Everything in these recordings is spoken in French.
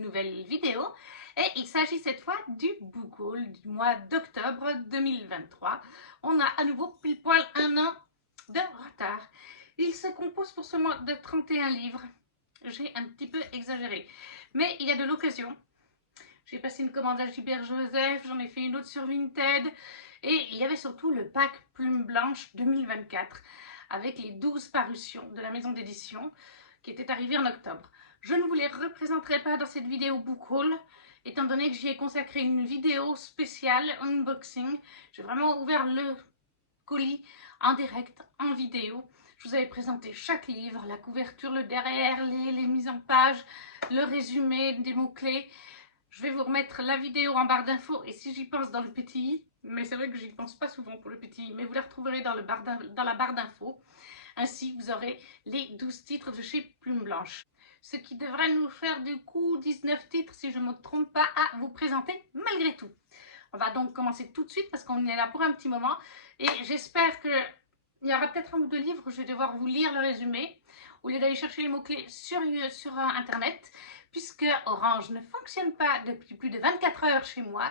nouvelle vidéo et il s'agit cette fois du book haul du mois d'octobre 2023. On a à nouveau pile poil un an de retard. Il se compose pour ce mois de 31 livres. J'ai un petit peu exagéré, mais il y a de l'occasion. J'ai passé une commande à Gilbert Joseph, j'en ai fait une autre sur Vinted et il y avait surtout le pack Plume Blanche 2024 avec les 12 parutions de la maison d'édition qui était arrivée en octobre. Je ne vous les représenterai pas dans cette vidéo book haul, étant donné que j'y ai consacré une vidéo spéciale unboxing. J'ai vraiment ouvert le colis en direct, en vidéo. Je vous avais présenté chaque livre, la couverture, le derrière, les mises en page, le résumé des mots-clés. Je vais vous remettre la vidéo en barre d'infos et si j'y pense dans le petit i, mais c'est vrai que j'y pense pas souvent pour le petit i, mais vous la retrouverez dans la barre d'infos. Ainsi, vous aurez les 12 titres de chez Plume Blanche. Ce qui devrait nous faire du coup 19 titres, si je ne me trompe pas, à vous présenter malgré tout. On va donc commencer tout de suite parce qu'on est là pour un petit moment. Et j'espère qu'il y aura peut-être un ou deux livres où je vais devoir vous lire le résumé, au lieu d'aller chercher les mots-clés sur Internet, puisque Orange ne fonctionne pas depuis plus de 24 heures chez moi.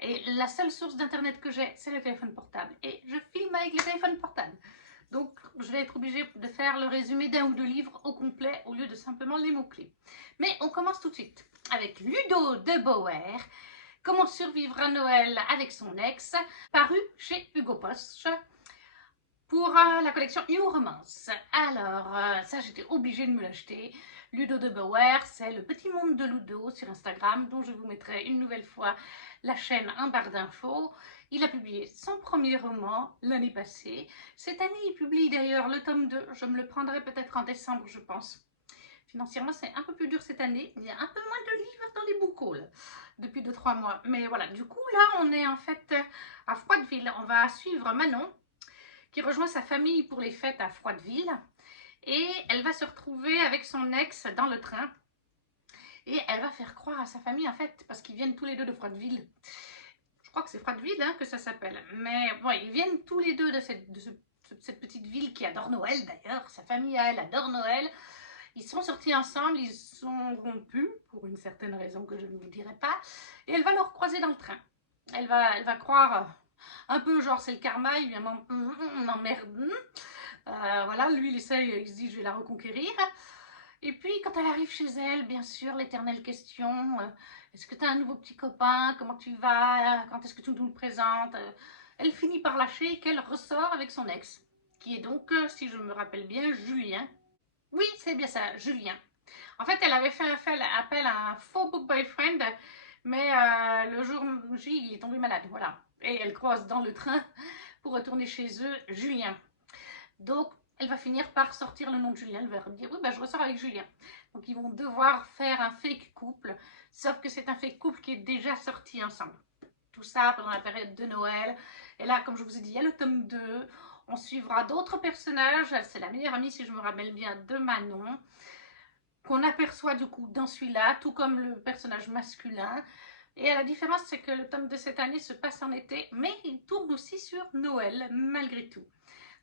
Et la seule source d'internet que j'ai, c'est le téléphone portable. Et je filme avec le téléphone portable. Donc, je vais être obligée de faire le résumé d'un ou deux livres au complet au lieu de simplement les mots-clés. Mais on commence tout de suite avec Ludo de Boer, Comment survivre à Noël avec son ex, paru chez Hugo Boss pour la collection New Romance. Alors, ça j'étais obligée de me l'acheter. Ludo de Boer, c'est le petit monde de Ludo sur Instagram, dont je vous mettrai une nouvelle fois la chaîne en barre d'infos. Il a publié son premier roman l'année passée. Cette année, il publie d'ailleurs le tome 2. Je me le prendrai peut-être en décembre, je pense. Financièrement, c'est un peu plus dur cette année. Il y a un peu moins de livres dans les book hauls depuis 2-3 mois. Mais voilà, du coup, là, on est en fait à Froideville. On va suivre Manon, qui rejoint sa famille pour les fêtes à Froideville. Et elle va se retrouver avec son ex dans le train. Et elle va faire croire à sa famille, en fait, parce qu'ils viennent tous les deux de Froideville. Je crois que c'est Froideville hein, que ça s'appelle. Mais bon, ils viennent tous les deux de cette petite ville qui adore Noël, d'ailleurs. Sa famille, elle, adore Noël. Ils sont sortis ensemble, ils sont rompus, pour une certaine raison que je ne vous dirai pas. Et elle va le recroiser dans le train. Elle va croire un peu genre c'est le karma, il vient m'emmerde. Voilà, lui il essaye, il se dit je vais la reconquérir. Et puis quand elle arrive chez elle, bien sûr, l'éternelle question, est-ce que tu as un nouveau petit copain, comment tu vas, quand est-ce que tu nous le présentes. Elle finit par lâcher qu'elle ressort avec son ex, qui est donc, si je me rappelle bien, Julien. Oui, c'est bien ça, Julien. En fait, elle avait fait appel à un faux book boyfriend, mais le jour J, il est tombé malade, voilà. Et elle croise dans le train pour retourner chez eux Julien. Donc, elle va finir par sortir le nom de Julien. Elle va dire, oui, bah, je ressors avec Julien. Donc, ils vont devoir faire un fake couple, sauf que c'est un fake couple qui est déjà sorti ensemble. Tout ça pendant la période de Noël. Et là, comme je vous ai dit, il y a le tome 2. On suivra d'autres personnages. C'est la meilleure amie, si je me rappelle bien, de Manon, qu'on aperçoit du coup dans celui-là, tout comme le personnage masculin. Et la différence, c'est que le tome de cette année se passe en été, mais il tourne aussi sur Noël, malgré tout.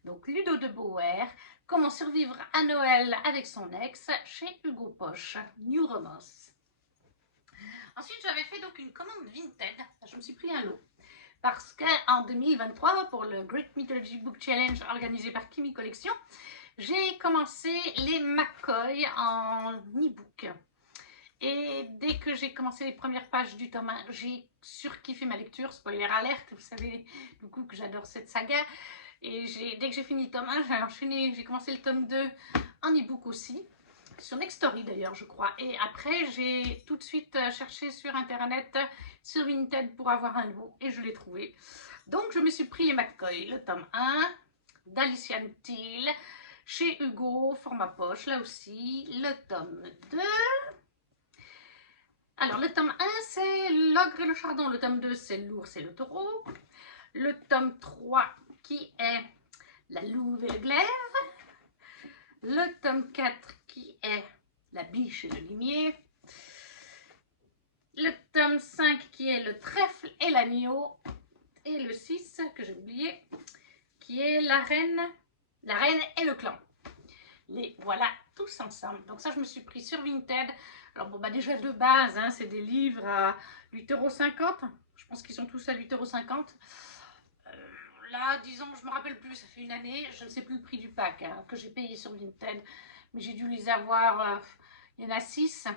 Donc, Ludo de Boer, Comment survivre à Noël avec son ex, chez Hugo Poche, New Romance. Ensuite, j'avais fait donc une commande Vinted. Je me suis pris un lot. Parce qu'en 2023, pour le Great Mythology Book Challenge organisé par Kimi Collection, j'ai commencé les McCoy en e-book. Et dès que j'ai commencé les premières pages du tome 1, j'ai surkiffé ma lecture. Spoiler alerte, vous savez du coup que j'adore cette saga. Et dès que j'ai fini le tome 1, j'ai enchaîné, j'ai commencé le tome 2 en e-book aussi. Sur Nextory d'ailleurs, je crois. Et après, j'ai tout de suite cherché sur Internet, sur Vinted pour avoir un lot. Et je l'ai trouvé. Donc, je me suis pris les McCoy, le tome 1 d'Alicia Thiel, chez Hugo, format poche, là aussi. Le tome 2. Alors, le tome 1, c'est L'ogre et le chardon. Le tome 2, c'est L'ours et le taureau. Le tome 3, qui est La louve et le glaive. Le tome 4, qui est La biche et le limier. Le tome 5, qui est Le trèfle et l'agneau. Et le 6, que j'ai oublié, qui est La reine et le clan. Les voilà tous ensemble. Donc ça, je me suis pris sur Vinted. Alors bon, bah déjà de base, hein, c'est des livres à 8,50 €. Je pense qu'ils sont tous à 8,50 €. Là, disons, je me rappelle plus, ça fait une année, je ne sais plus le prix du pack hein, que j'ai payé sur Vinted. Mais j'ai dû les avoir, il y en a 6.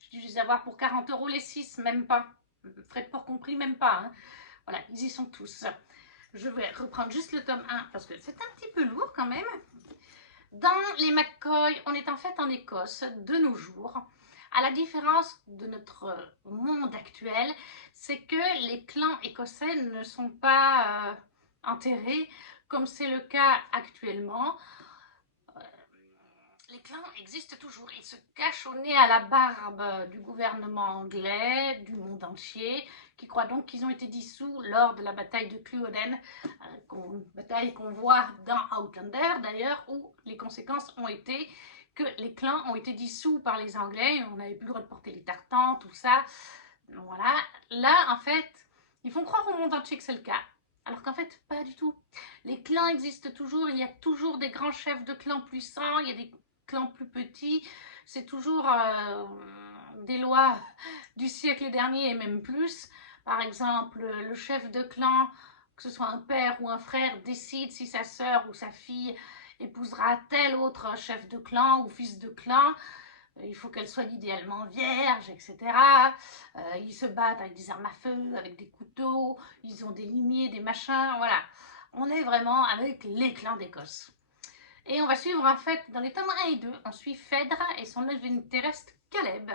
J'ai dû les avoir pour 40 € les 6, même pas. Frais de port compris, même pas. Hein. Voilà, ils y sont tous. Je vais reprendre juste le tome 1 parce que c'est un petit peu lourd quand même. Dans les McCoy, on est en fait en Écosse de nos jours. À la différence de notre monde actuel, c'est que les clans écossais ne sont pas enterrés comme c'est le cas actuellement. Les clans existent toujours. Ils se cachent au nez à la barbe du gouvernement anglais, du monde entier, qui croient donc qu'ils ont été dissous lors de la bataille de Culloden, bataille qu'on voit dans Outlander d'ailleurs, où les conséquences ont été que les clans ont été dissous par les Anglais, on n'avait plus le droit de porter les tartans, tout ça. Voilà. Là, en fait, ils font croire au monde entier que c'est le cas. Alors qu'en fait, pas du tout. Les clans existent toujours, il y a toujours des grands chefs de clans puissants, il y a des clans plus petits, c'est toujours des lois du siècle dernier et même plus. Par exemple, le chef de clan, que ce soit un père ou un frère, décide si sa sœur ou sa fille épousera tel autre chef de clan ou fils de clan. Il faut qu'elle soit idéalement vierge, etc. Ils se battent avec des armes à feu, avec des couteaux, ils ont des limiers, des machins, voilà. On est vraiment avec les clans d'Écosse. Et on va suivre en fait, dans les tomes 1 et 2, on suit Phèdre et son love interest Caleb.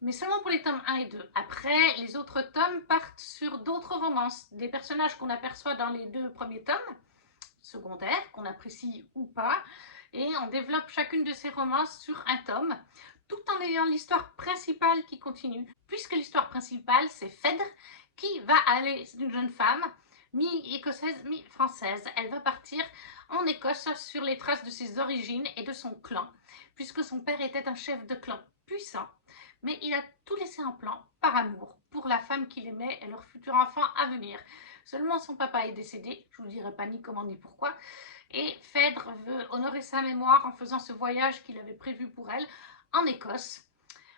Mais seulement pour les tomes 1 et 2. Après, les autres tomes partent sur d'autres romances, des personnages qu'on aperçoit dans les 2 premiers tomes, secondaires, qu'on apprécie ou pas, et on développe chacune de ces romances sur un tome, tout en ayant l'histoire principale qui continue. Puisque l'histoire principale, c'est Phèdre, qui va aller, c'est une jeune femme, mi-écossaise, mi-française. Elle va partir en Écosse sur les traces de ses origines et de son clan, puisque son père était un chef de clan puissant, mais il a tout laissé en plan par amour pour la femme qu'il aimait et leur futur enfant à venir. Seulement son papa est décédé, je vous dirai pas ni comment ni pourquoi, et Phèdre veut honorer sa mémoire en faisant ce voyage qu'il avait prévu pour elle en Écosse,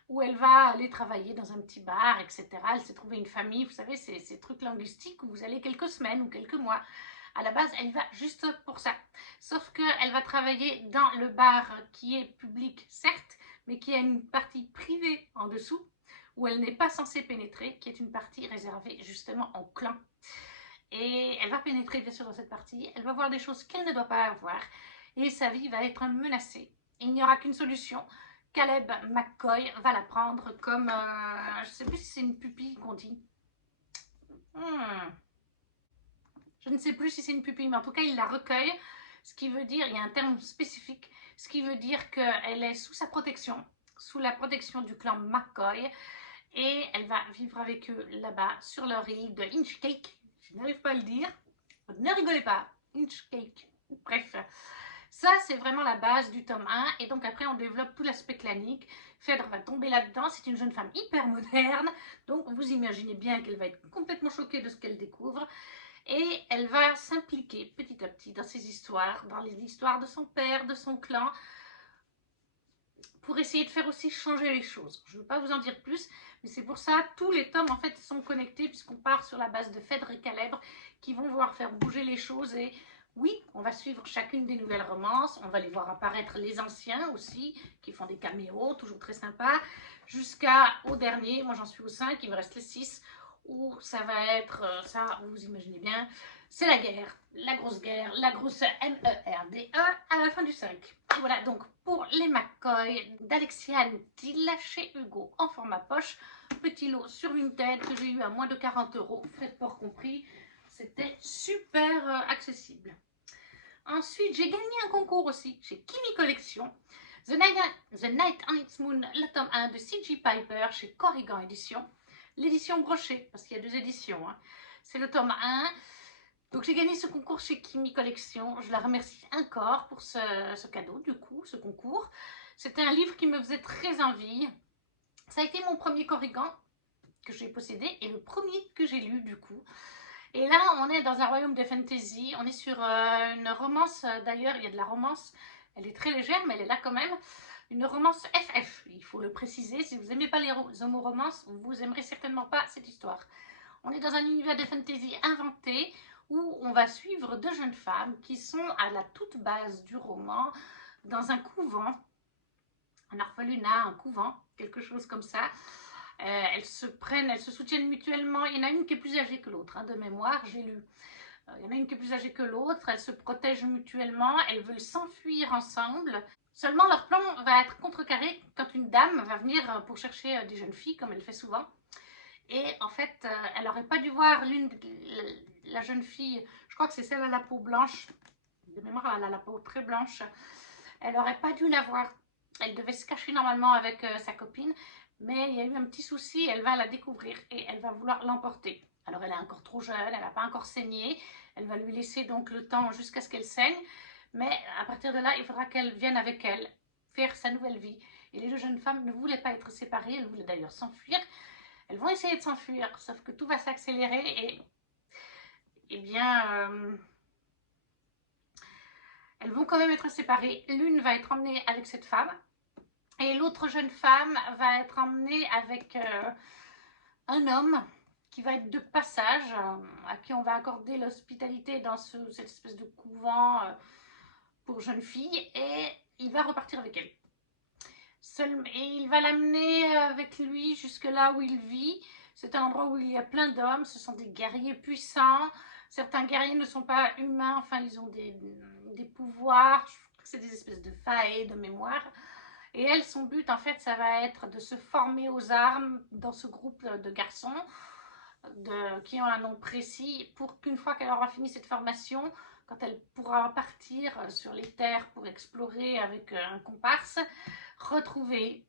où elle va aller travailler dans un petit bar, etc. Elle s'est trouvée une famille, vous savez, ces trucs linguistiques où vous allez quelques semaines ou quelques mois. À la base, elle va juste pour ça. Sauf qu'elle va travailler dans le bar qui est public, certes, mais qui a une partie privée en dessous, où elle n'est pas censée pénétrer, qui est une partie réservée justement au clan. Et elle va pénétrer bien sûr dans cette partie, elle va voir des choses qu'elle ne doit pas voir, et sa vie va être menacée. Il n'y aura qu'une solution. Caleb McCoy va la prendre comme, je ne sais plus si c'est une pupille qu'on dit. Je ne sais plus si c'est une pupille, mais en tout cas, il la recueille, ce qui veut dire, il y a un terme spécifique, ce qui veut dire qu'elle est sous sa protection, sous la protection du clan McCoy, et elle va vivre avec eux là-bas, sur leur île de Inchcake. Je n'arrive pas à le dire. Ne rigolez pas. Inchcake. Bref. Ça, c'est vraiment la base du tome 1. Et donc après, on développe tout l'aspect clanique. Phèdre va tomber là-dedans. C'est une jeune femme hyper moderne. Donc vous imaginez bien qu'elle va être complètement choquée de ce qu'elle découvre. Et elle va s'impliquer petit à petit dans ces histoires, dans les histoires de son père, de son clan, pour essayer de faire aussi changer les choses. Je ne veux pas vous en dire plus, mais c'est pour ça tous les tomes en fait sont connectés puisqu'on part sur la base de Phèdre et Caleb qui vont vouloir faire bouger les choses. Et oui, on va suivre chacune des nouvelles romances, on va les voir apparaître les anciens aussi, qui font des caméos, toujours très sympas, jusqu'au dernier, moi j'en suis au 5, il me reste les 6, où ça va être, ça vous imaginez bien, c'est la guerre, la grosse MERDE à la fin du 5. Et voilà donc pour les McCoy d'Alexia Antil chez Hugo en format poche. Petit lot sur Vinted que j'ai eu à moins de 40 €, frais de port compris. C'était super accessible. Ensuite, j'ai gagné un concours aussi chez Kimi Collection. The Night on Its Moon, le tome 1 de C.J. Piper chez Corrigan Édition. L'édition brochée, parce qu'il y a 2 éditions. Hein. C'est le tome 1. Donc j'ai gagné ce concours chez Kimi Collection, je la remercie encore pour ce cadeau du coup, ce concours. C'était un livre qui me faisait très envie. Ça a été mon premier Corrigan que j'ai possédé et le premier que j'ai lu du coup. Et là on est dans un royaume de fantasy, on est sur une romance, d'ailleurs il y a de la romance Elle est très légère, mais elle est là quand même. Une romance FF, il faut le préciser. Si vous n'aimez pas les homoromances, vous aimerez certainement pas cette histoire. On est dans un univers de fantasy inventé où on va suivre deux jeunes femmes qui sont à la toute base du roman dans un couvent, un orphelinat, un couvent, quelque chose comme ça. Elles se soutiennent mutuellement. Il y en a une qui est plus âgée que l'autre, hein, de mémoire, j'ai lu. Il y en a une qui est plus âgée que l'autre, elles se protègent mutuellement, elles veulent s'enfuir ensemble. Seulement, leur plan va être contrecarré quand une dame va venir pour chercher des jeunes filles, comme elle fait souvent. Et en fait, elle n'aurait pas dû voir la jeune fille, je crois que c'est celle à la peau blanche, de mémoire, elle a la peau très blanche. Elle n'aurait pas dû la voir. Elle devait se cacher normalement avec sa copine, mais il y a eu un petit souci, elle va la découvrir et elle va vouloir l'emporter. Alors elle est encore trop jeune, elle n'a pas encore saigné, elle va lui laisser donc le temps jusqu'à ce qu'elle saigne, mais à partir de là, il faudra qu'elle vienne avec elle faire sa nouvelle vie. Et les deux jeunes femmes ne voulaient pas être séparées, elles voulaient d'ailleurs s'enfuir. Elles vont essayer de s'enfuir, sauf que tout va s'accélérer et bien, elles vont quand même être séparées. L'une va être emmenée avec cette femme et l'autre jeune femme va être emmenée avec un homme qui va être de passage, à qui on va accorder l'hospitalité dans cette espèce de couvent pour jeunes filles, et il va repartir avec elle. Et il va l'amener avec lui jusque là où il vit. C'est un endroit où il y a plein d'hommes, ce sont des guerriers puissants. Certains guerriers ne sont pas humains, enfin ils ont des pouvoirs, c'est des espèces de fae de mémoire. Et elle, son but en fait, ça va être de se former aux armes dans ce groupe de garçons qui ont un nom précis, pour qu'une fois qu'elle aura fini cette formation, quand elle pourra partir sur les terres pour explorer avec un comparse, retrouver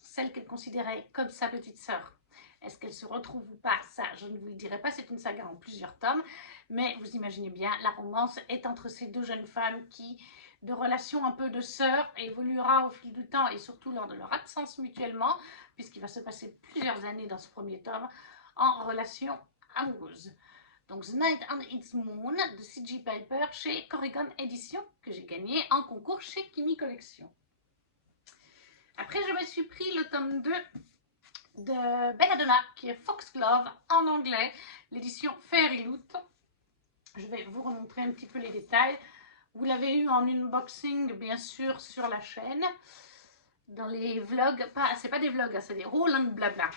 celle qu'elle considérait comme sa petite sœur. Est-ce qu'elle se retrouve ou pas? Ça, je ne vous le dirai pas, c'est une saga en plusieurs tomes, mais vous imaginez bien, la romance est entre ces deux jeunes femmes qui, de relation un peu de sœurs, évoluera au fil du temps et surtout lors de leur absence mutuellement, puisqu'il va se passer plusieurs années dans ce premier tome, en relation amoureuse. Donc The Night and Its Moon de C.J. Piper chez Corrigan Éditions, que j'ai gagné en concours chez Kimi Collection. Après, je me suis pris le tome 2 de Belladonna, qui est Foxglove en anglais, l'édition Fairy Loot. Je vais vous remontrer un petit peu les détails. Vous l'avez eu en unboxing, bien sûr, sur la chaîne. Dans les vlogs, c'est pas des vlogs, c'est des roll and blabla,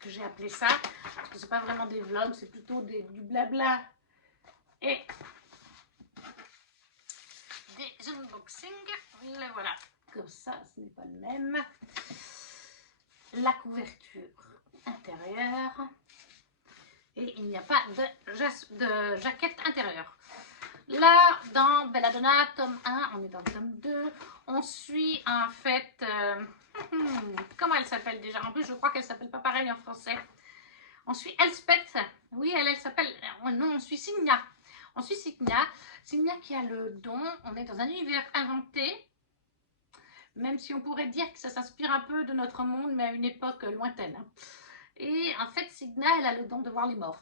que j'ai appelé ça. Parce que c'est pas vraiment des vlogs, c'est plutôt du blabla et des unboxings. Le voilà. Comme ça, ce n'est pas le même. La couverture intérieure. Et il n'y a pas de jaquette intérieure. Là, dans Belladonna, tome 1, on est dans le tome 2. On suit en fait... comment elle s'appelle déjà? En plus, je crois qu'elle s'appelle pas pareil en français. On suit Elspeth. Oui, elle s'appelle... non, on suit Signa. On suit Signa. Signa qui a le don. On est dans un univers inventé. Même si on pourrait dire que ça s'inspire un peu de notre monde, mais à une époque lointaine. Et en fait, Signa, elle a le don de voir les morts.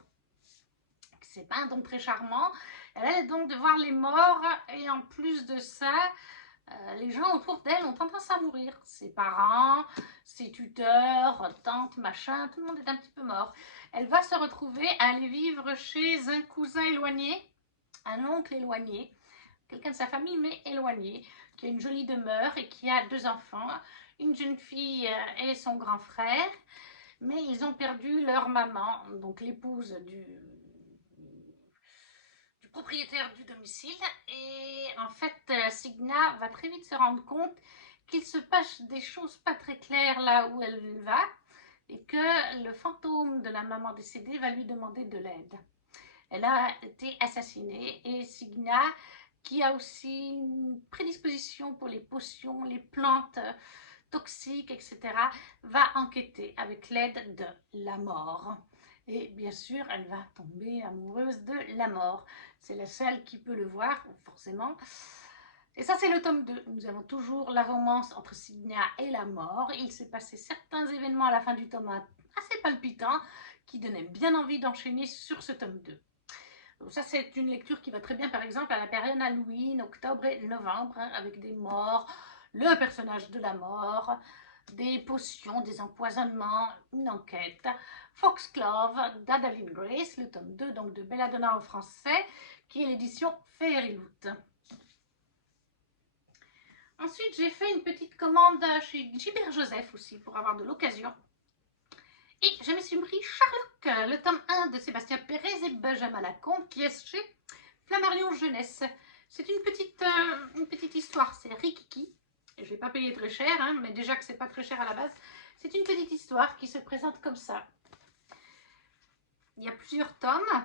C'est pas un don très charmant. Elle a le don de voir les morts. Et en plus de ça, les gens autour d'elle ont tendance à mourir. Ses parents, ses tuteurs, tantes, machin, tout le monde est un petit peu mort. Elle va se retrouver à aller vivre chez un cousin éloigné, un oncle éloigné, quelqu'un de sa famille mais éloigné, qui a une jolie demeure et qui a 2 enfants, une jeune fille et son grand frère, mais ils ont perdu leur maman, donc l'épouse du propriétaire du domicile. Et en fait, Signa va très vite se rendre compte qu'il se passe des choses pas très claires là où elle va et que le fantôme de la maman décédée va lui demander de l'aide. Elle a été assassinée et Signa, qui a aussi une prédisposition pour les potions, les plantes toxiques, etc., va enquêter avec l'aide de la mort. Et bien sûr, elle va tomber amoureuse de la mort. C'est la seule qui peut le voir, forcément. Et ça, c'est le tome 2. Nous avons toujours la romance entre Signa et la mort. Il s'est passé certains événements à la fin du tome 1 assez palpitants qui donnaient bien envie d'enchaîner sur ce tome 2. Ça, c'est une lecture qui va très bien, par exemple, à la période Halloween, octobre et novembre, hein, avec des morts, le personnage de la mort, des potions, des empoisonnements, une enquête. Foxglove d'Adaline Grace, le tome 2 donc, de Belladonna en français, qui est l'édition Fairyloot. Ensuite, j'ai fait une petite commande chez Gilbert Joseph aussi, pour avoir de l'occasion. Et je me suis pris Sherlock, le tome 1 de Sébastien Pérez et Benjamin Lacombe, qui est chez Flammarion Jeunesse. C'est une petite histoire, c'est Rikiki. Je ne vais pas payer très cher, hein, mais déjà que c'est pas très cher à la base. C'est une petite histoire qui se présente comme ça. Il y a plusieurs tomes,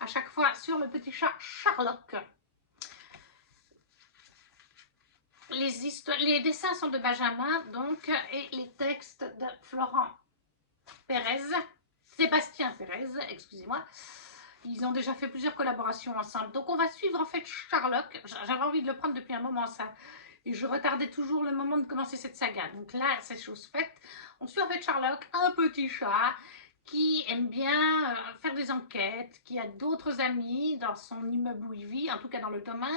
à chaque fois sur le petit chat Sherlock. Les dessins sont de Benjamin, donc, et les textes de Florent Pérez, Sébastien Pérez, excusez-moi. Ils ont déjà fait plusieurs collaborations ensemble. Donc on va suivre en fait Sherlock. J'avais envie de le prendre depuis un moment ça. Et je retardais toujours le moment de commencer cette saga. Donc là, c'est chose faite. On suit en fait Sherlock, un petit chat qui aime bien faire des enquêtes, qui a d'autres amis dans son immeuble où il vit, en tout cas dans le tome 1,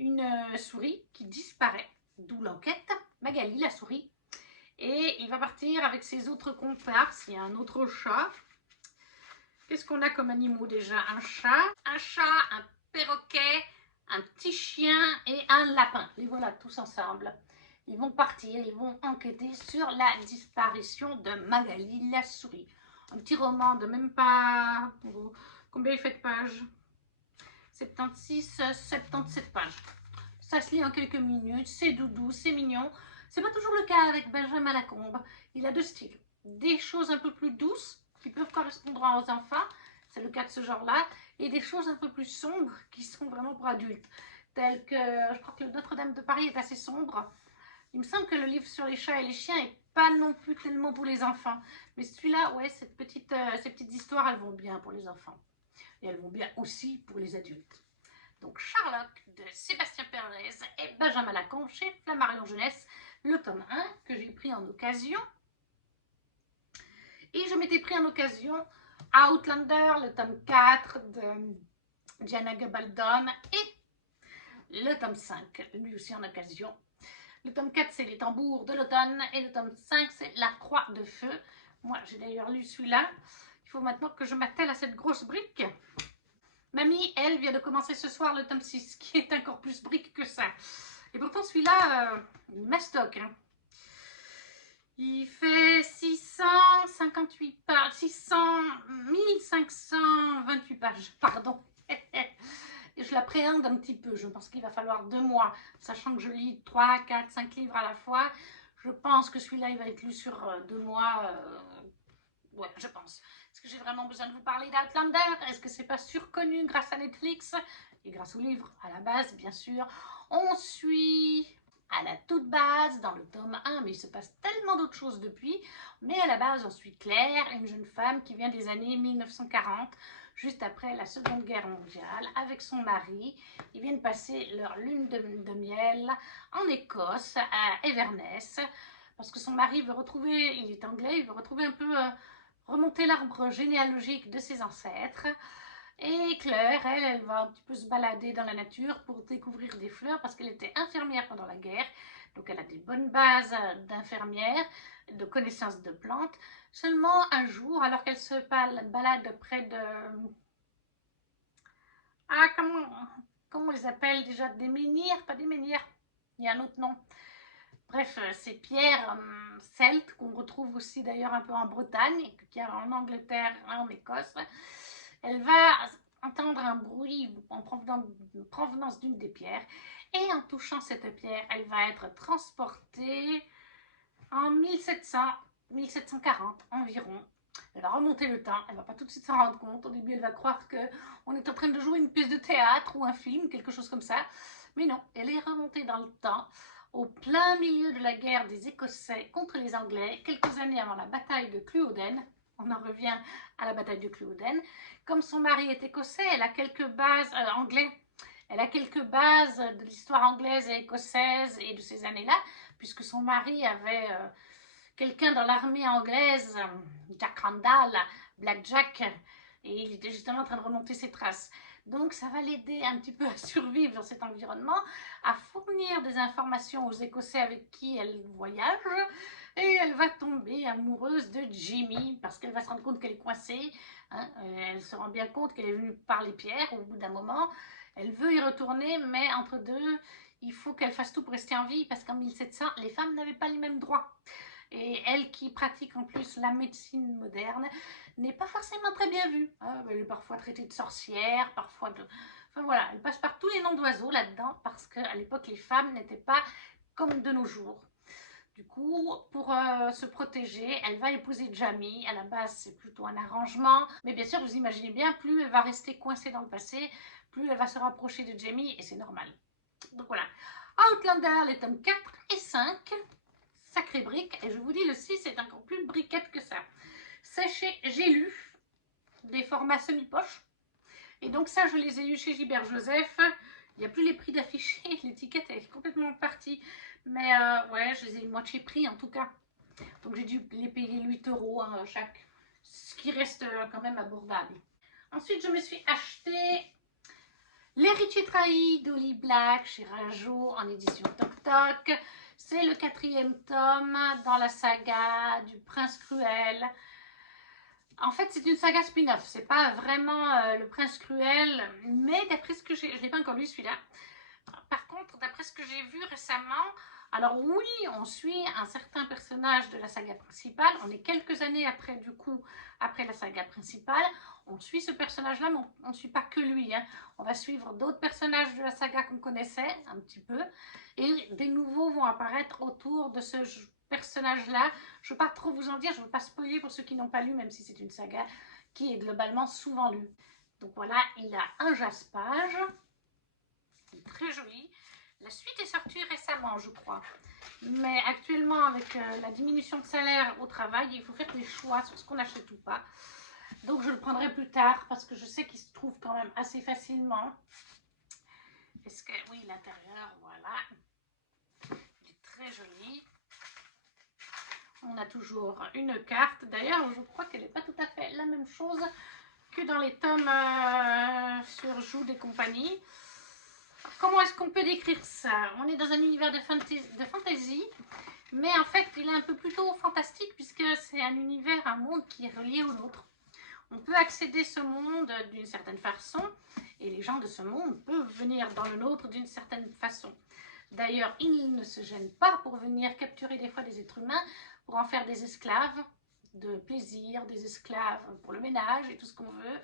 une souris qui disparaît. D'où l'enquête. Magali, la souris. Et il va partir avec ses autres comparses. Il y a un autre chat. Qu'est-ce qu'on a comme animaux déjà? Un chat, un perroquet, un petit chien et un lapin. Les voilà tous ensemble. Ils vont partir, ils vont enquêter sur la disparition de Magali, la souris. Un petit roman de même pas... Combien il fait de pages? 76, 77 pages. Ça se lit en quelques minutes, c'est doudou, c'est mignon. C'est pas toujours le cas avec Benjamin Lacombe. Il a deux styles. Des choses un peu plus douces qui peuvent correspondre aux enfants, c'est le cas de ce genre-là, et des choses un peu plus sombres qui sont vraiment pour adultes, telles que, je crois que le Notre-Dame de Paris est assez sombre. Il me semble que le livre sur les chats et les chiens est pas non plus tellement pour les enfants, mais celui-là, ouais, ces petites histoires, elles vont bien pour les enfants, et elles vont bien aussi pour les adultes. Donc Sherlock de Sébastien Pérez et Benjamin Lacombe chez Flammarion Jeunesse, le tome 1 que j'ai pris en occasion. Et je m'étais pris en occasion Outlander, le tome 4 de Diana Gabaldon et le tome 5, lui aussi en occasion. Le tome 4, c'est les tambours de l'automne et le tome 5, c'est la croix de feu. Moi, j'ai d'ailleurs lu celui-là. Il faut maintenant que je m'attelle à cette grosse brique. Mamie, elle, vient de commencer ce soir le tome 6, qui est encore plus brique que ça. Et pourtant, celui-là, il mastoc. Hein. Il fait 658 pages, 1528 pages, pardon. Et je l'appréhende un petit peu. Je pense qu'il va falloir 2 mois, sachant que je lis 3, 4, 5 livres à la fois. Je pense que celui-là, il va être lu sur 2 mois. Ouais, je pense. Est-ce que j'ai vraiment besoin de vous parler d'Outlander? Est-ce que c'est pas surconnu grâce à Netflix? Et grâce au livre, à la base, bien sûr. On suit à la toute base, dans le tome 1, mais il se passe tellement d'autres choses depuis. Mais à la base, on suit Claire, une jeune femme qui vient des années 1940, juste après la Seconde Guerre mondiale, avec son mari. Ils viennent passer leur lune de miel en Écosse, à Inverness, parce que son mari veut retrouver, il est anglais, il veut retrouver un peu... remonter l'arbre généalogique de ses ancêtres. Et Claire, elle va un petit peu se balader dans la nature pour découvrir des fleurs parce qu'elle était infirmière pendant la guerre. Donc elle a des bonnes bases d'infirmière, de connaissances de plantes. Seulement un jour, alors qu'elle se balade près de... Ah, comment on les appelle déjà? Des menhirs? Pas des menhirs. Il y a un autre nom. Bref, ces pierres celtes qu'on retrouve aussi d'ailleurs un peu en Bretagne, qu'il y a en Angleterre, en Écosse. Elle va entendre un bruit en provenance d'une des pierres et en touchant cette pierre, elle va être transportée en 1740 environ. Elle va remonter le temps, elle ne va pas tout de suite s'en rendre compte. Au début, elle va croire qu'on est en train de jouer une pièce de théâtre ou un film, quelque chose comme ça. Mais non, elle est remontée dans le temps, au plein milieu de la guerre des Écossais contre les Anglais, quelques années avant la bataille de Culloden. On en revient à la bataille de Culloden. Comme son mari est écossais, elle a quelques bases anglais. Elle a quelques bases de l'histoire anglaise et écossaise et de ces années-là, puisque son mari avait quelqu'un dans l'armée anglaise, Jack Randall, Black Jack, et il était justement en train de remonter ses traces. Donc ça va l'aider un petit peu à survivre dans cet environnement, à fournir des informations aux Écossais avec qui elle voyage. Et elle va tomber amoureuse de Jimmy parce qu'elle va se rendre compte qu'elle est coincée. Hein, elle se rend bien compte qu'elle est venue par les pierres au bout d'un moment. Elle veut y retourner, mais entre deux, il faut qu'elle fasse tout pour rester en vie parce qu'en 1700, les femmes n'avaient pas les mêmes droits. Et elle qui pratique en plus la médecine moderne n'est pas forcément très bien vue. Hein, elle est parfois traitée de sorcière, parfois de... Enfin voilà, elle passe par tous les noms d'oiseaux là-dedans parce qu'à l'époque, les femmes n'étaient pas comme de nos jours. Du coup, pour se protéger, elle va épouser Jamie. À la base, c'est plutôt un arrangement. Mais bien sûr, vous imaginez bien, plus elle va rester coincée dans le passé, plus elle va se rapprocher de Jamie, et c'est normal. Donc voilà. Outlander, les tomes 4 et 5. Sacré brique. Et je vous dis, le 6 est encore plus briquette que ça. Sachez, j'ai lu des formats semi-poche. Et donc ça, je les ai eus chez Gilbert Joseph. Il n'y a plus les prix d'affiché, l'étiquette est complètement partie. Mais ouais, je les ai eu moitié prix en tout cas. Donc j'ai dû les payer 8 € hein, chaque. Ce qui reste quand même abordable. Ensuite, je me suis acheté L'héritier trahi d'Holly Black chez Rajo en édition Toc Toc. C'est le 4e tome dans la saga du Prince Cruel. En fait, c'est une saga spin-off. C'est pas vraiment le Prince Cruel, mais d'après ce que j'ai... Je l'ai pas encore lu celui-là. Par contre, d'après ce que j'ai vu récemment, alors oui, on suit un certain personnage de la saga principale. On est quelques années après, du coup, après la saga principale. On suit ce personnage-là, mais on ne suit pas que lui. Hein. On va suivre d'autres personnages de la saga qu'on connaissait un petit peu. Et des nouveaux vont apparaître autour de ce personnage-là. Je ne veux pas trop vous en dire, je ne veux pas spoiler pour ceux qui n'ont pas lu, même si c'est une saga qui est globalement souvent lue. Donc voilà, il a un jaspage. Très joli. La suite est sortie récemment, je crois. Mais actuellement, avec la diminution de salaire au travail, il faut faire des choix sur ce qu'on achète ou pas. Donc, je le prendrai plus tard parce que je sais qu'il se trouve quand même assez facilement. Est-ce que... Oui, l'intérieur, voilà. Il est très joli. On a toujours une carte. D'ailleurs, je crois qu'elle n'est pas tout à fait la même chose que dans les tomes sur Joud et compagnie. Comment est-ce qu'on peut décrire ça? On est dans un univers de fantasy, mais en fait, il est un peu plutôt fantastique puisque c'est un univers, un monde qui est relié au nôtre. On peut accéder à ce monde d'une certaine façon et les gens de ce monde peuvent venir dans le nôtre d'une certaine façon. D'ailleurs, ils ne se gênent pas pour venir capturer des fois des êtres humains pour en faire des esclaves de plaisir, des esclaves pour le ménage et tout ce qu'on veut,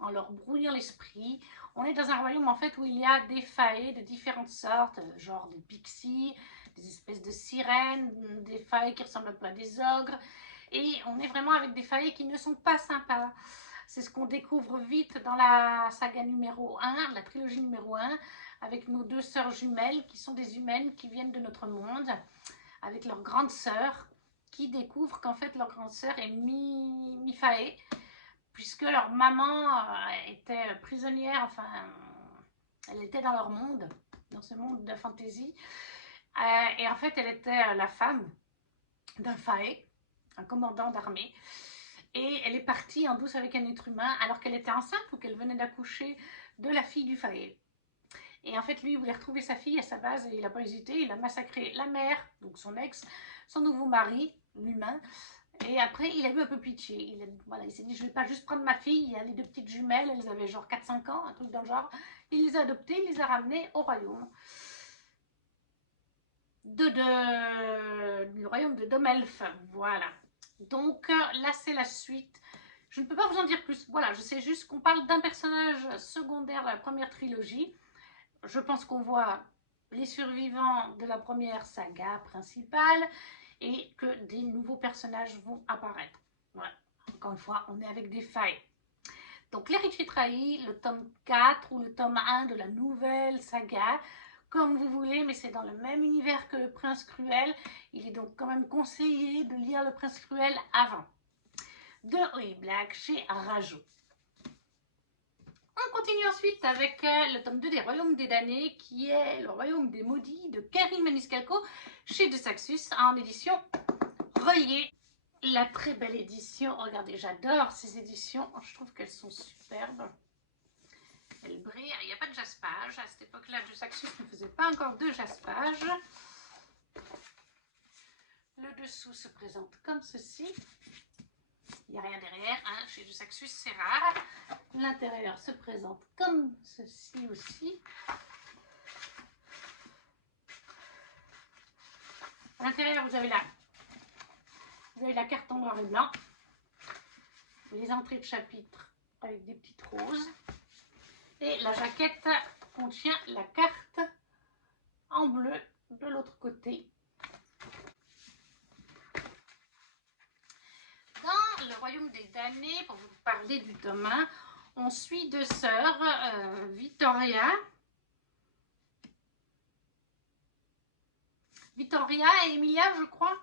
en leur brouillant l'esprit. On est dans un royaume en fait où il y a des faées de différentes sortes, genre des pixies, des espèces de sirènes, des faées qui ressemblent un peu à des ogres. Et on est vraiment avec des faées qui ne sont pas sympas. C'est ce qu'on découvre vite dans la saga numéro 1, la trilogie numéro 1, avec nos deux sœurs jumelles qui sont des humaines qui viennent de notre monde, avec leur grande sœur qui découvre qu'en fait leur grande sœur est mi-faée, puisque leur maman était prisonnière, enfin, elle était dans leur monde, dans ce monde de fantasy. Et en fait, elle était la femme d'un faé, un commandant d'armée. Et elle est partie en douce avec un être humain alors qu'elle était enceinte ou qu'elle venait d'accoucher de la fille du faé. Et en fait, lui, il voulait retrouver sa fille à sa base et il n'a pas hésité. Il a massacré la mère, donc son ex, son nouveau mari, l'humain. Et après, il a eu un peu pitié. Il s'est dit, je ne vais pas juste prendre ma fille. Il y a les deux petites jumelles, elles avaient genre 4-5 ans, un truc dans le genre. Il les a adoptées, il les a ramenées au royaume. Du royaume de Domelf. Voilà. Donc là, c'est la suite. Je ne peux pas vous en dire plus. Voilà, je sais juste qu'on parle d'un personnage secondaire de la première trilogie. Je pense qu'on voit les survivants de la première saga principale et que des nouveaux personnages vont apparaître. Voilà. Encore une fois, on est avec des failles. Donc, l'héritier trahi, le tome 4 ou le tome 1 de la nouvelle saga, comme vous voulez, mais c'est dans le même univers que le Prince Cruel. Il est donc quand même conseillé de lire le Prince Cruel avant. De Holly Black chez Rajo. On continue ensuite avec le tome 2 des Royaumes des damnés, qui est le Royaume des maudits de Karim Maniscalco chez De Saxus en édition reliée. La très belle édition, regardez, j'adore ces éditions, je trouve qu'elles sont superbes. Elle brille, il n'y a pas de jaspage. À cette époque-là, Dieu Saxus ne faisait pas encore de jaspage. Le dessous se présente comme ceci. Il n'y a rien derrière, hein. Chez Dieu Saxus, c'est rare. L'intérieur se présente comme ceci aussi. À l'intérieur, vous avez la carte en noir et blanc. Les entrées de chapitre avec des petites roses. Et la jaquette contient la carte en bleu de l'autre côté. Dans le royaume des damnés, pour vous parler du tome 1, on suit deux sœurs, Vittoria et Emilia, je crois.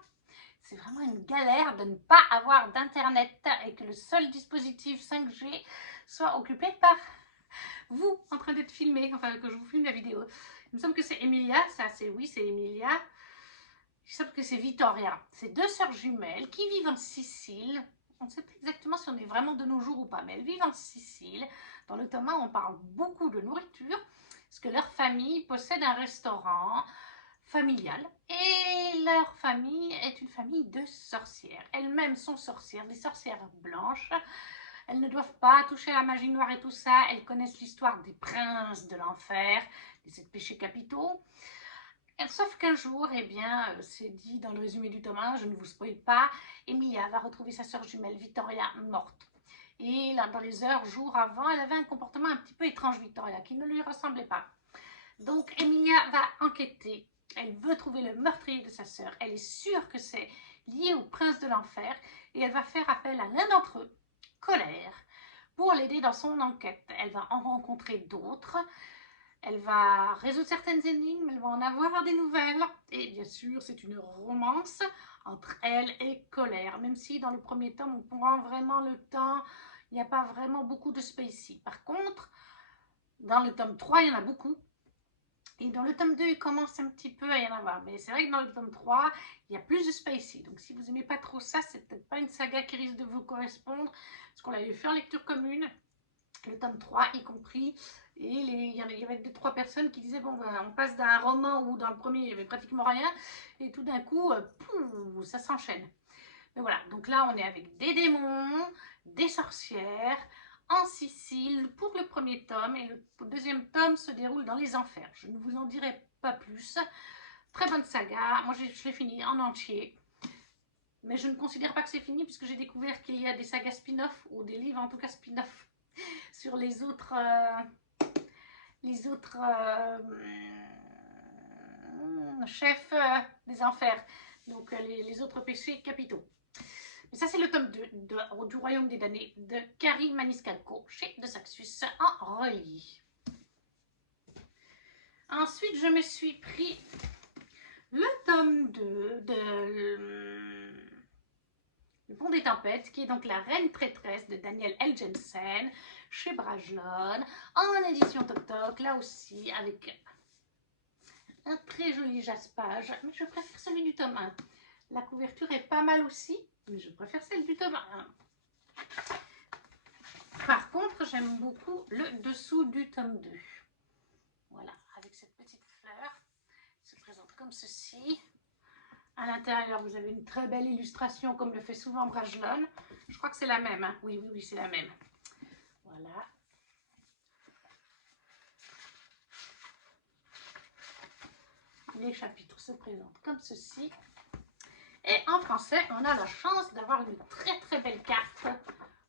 C'est vraiment une galère de ne pas avoir d'internet et que le seul dispositif 5G soit occupé par vous en train d'être filmé, enfin que je vous filme la vidéo. Il me semble que c'est Emilia, ça c'est oui, c'est Emilia. Il me semble que c'est Vittoria. C'est deux sœurs jumelles qui vivent en Sicile. On ne sait pas exactement si on est vraiment de nos jours ou pas, mais elles vivent en Sicile. Dans le tome 1, on parle beaucoup de nourriture, parce que leur famille possède un restaurant familial et leur famille est une famille de sorcières. Elles-mêmes sont sorcières, des sorcières blanches. Elles ne doivent pas toucher à la magie noire et tout ça. Elles connaissent l'histoire des princes de l'enfer, des 7 péchés capitaux. Sauf qu'un jour, eh bien, c'est dit dans le résumé du tome 1, je ne vous spoil pas, Emilia va retrouver sa sœur jumelle Vittoria morte. Et là, dans les jours avant, elle avait un comportement un petit peu étrange, Vittoria, qui ne lui ressemblait pas. Donc, Emilia va enquêter. Elle veut trouver le meurtrier de sa sœur. Elle est sûre que c'est lié au prince de l'enfer. Et elle va faire appel à l'un d'entre eux, Colère, pour l'aider dans son enquête. Elle va en rencontrer d'autres. Elle va résoudre certaines énigmes, elle va en avoir des nouvelles. Et bien sûr, c'est une romance entre elle et Colère. Même si dans le premier tome, on prend vraiment le temps, il n'y a pas vraiment beaucoup de spacey. Par contre, dans le tome 3, il y en a beaucoup. Et dans le tome 2, il commence un petit peu à y en avoir. Mais c'est vrai que dans le tome 3, il y a plus de spacey. Donc si vous n'aimez pas trop ça, c'est peut-être pas une saga qui risque de vous correspondre. Parce qu'on l'avait fait en lecture commune. Le tome 3 y compris, et il y avait 2-3 personnes qui disaient bon ben, on passe d'un roman où dans le premier il n'y avait pratiquement rien et tout d'un coup pouf, ça s'enchaîne. Mais voilà, donc là on est avec des démons, des sorcières en Sicile pour le premier tome, et le deuxième tome se déroule dans les enfers. Je ne vous en dirai pas plus. Très bonne saga, moi je l'ai fini en entier. Mais je ne considère pas que c'est fini puisque j'ai découvert qu'il y a des sagas spin-off, ou des livres en tout cas spin-off, sur les autres chefs des enfers, donc les autres péchés capitaux. Mais ça c'est le tome 2 du Royaume des damnés de Kari Maniscalco chez De Saxus en relis. Ensuite je me suis pris le tome 2 de Le Pont des Tempêtes, qui est donc La Reine Traîtresse de Daniel L. Jensen, chez Brajlon, en édition Toc Toc, là aussi, avec un très joli jaspage, mais je préfère celui du tome 1. La couverture est pas mal aussi, mais je préfère celle du tome 1. Par contre, j'aime beaucoup le dessous du tome 2. Voilà, avec cette petite fleur, il se présente comme ceci. À l'intérieur, vous avez une très belle illustration, comme le fait souvent Brajlon. Je crois que c'est la même, hein. Oui, c'est la même. Voilà. Les chapitres se présentent comme ceci. Et en français, on a la chance d'avoir une très belle carte.